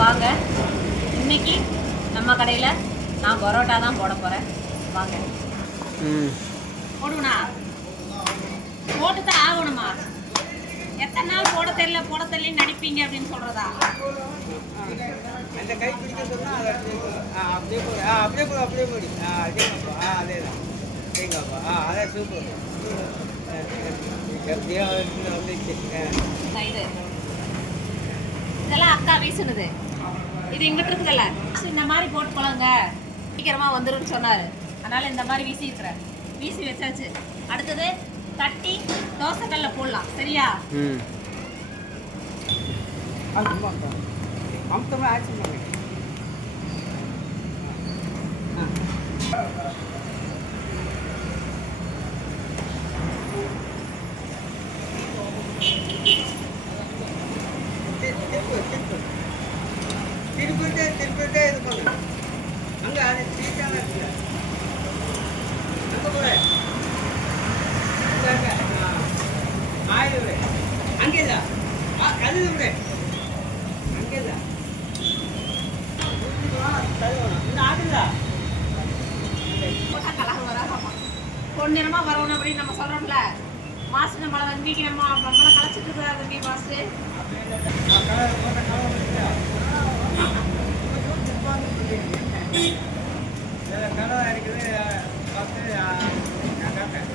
வாங்க, இன்னைக்கு நம்ம கடையில் நான் பரோட்டா தான் போட போகிறேன். வாங்க. போடுவா போட்டு தான் ஆகணுமா? எத்தனை நாள் போட தெரியல நடிப்பீங்க அப்படின்னு சொல்கிறதா? அந்த கை பிடிக்க சொன்னால் அப்படியே போடு, அப்படியே போடு, அப்படியே போடு. அதே தான் சரிங்கப்பா. அதான் சூப்பர். எப்படியோ வந்துச்சு. இது இதெல்லாம் அக்கா வீசுனது. இது இங்கிட்டு இருக்குதுல்ல, இந்த மாதிரி போட்டு போலாங்க, சீக்கிரமாக வந்துருன்னு சொன்னார். அதனால் இந்த மாதிரி வீசி வச்சாச்சு. அடுத்தது தட்டி தோசைக்கல்ல போடலாம். சரியா? அம்சமாக ஆக்ஷன் பண்ணி திருப்பிட்டே இது பண்ணு. அங்கே அது சீட்டாக இருக்குல்ல, அங்கே போய் ஆயிரம் விடு. அங்கே இல்லை, கழுது விடு. அங்கே இல்லை, இன்னும் ஆகுதா? போட்டால் கலகம் வராதாமா, பொன்னிறமாக வரணும் அப்படின்னு நம்ம சொல்கிறோம்ல. மாஸ்டர் நம்மளை வங்கிக்கு நம்மளை கலைச்சிட்டு இருக்கிறார் தம்பி மாஸ்டர். கடை இருக்குது பார்த்து நான் கேட்பேன்.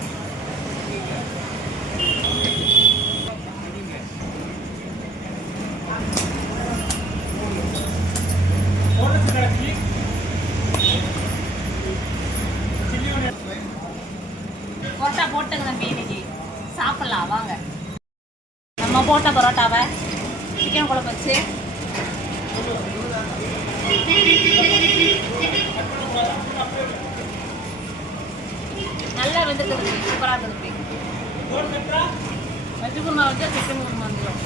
பரோட்டா போட்டுங்க தம்பி, இன்னைக்கு சாப்பிட்லாம் வாங்க. நம்ம போட்ட பரோட்டாவை சிக்கன் குழம்பு வச்சு நல்லா வெந்துருக்கு. சூப்பராக இருக்குது. வெஜ்ஜு குருமா வச்சு சிக்கன் குருமா வந்துடும்.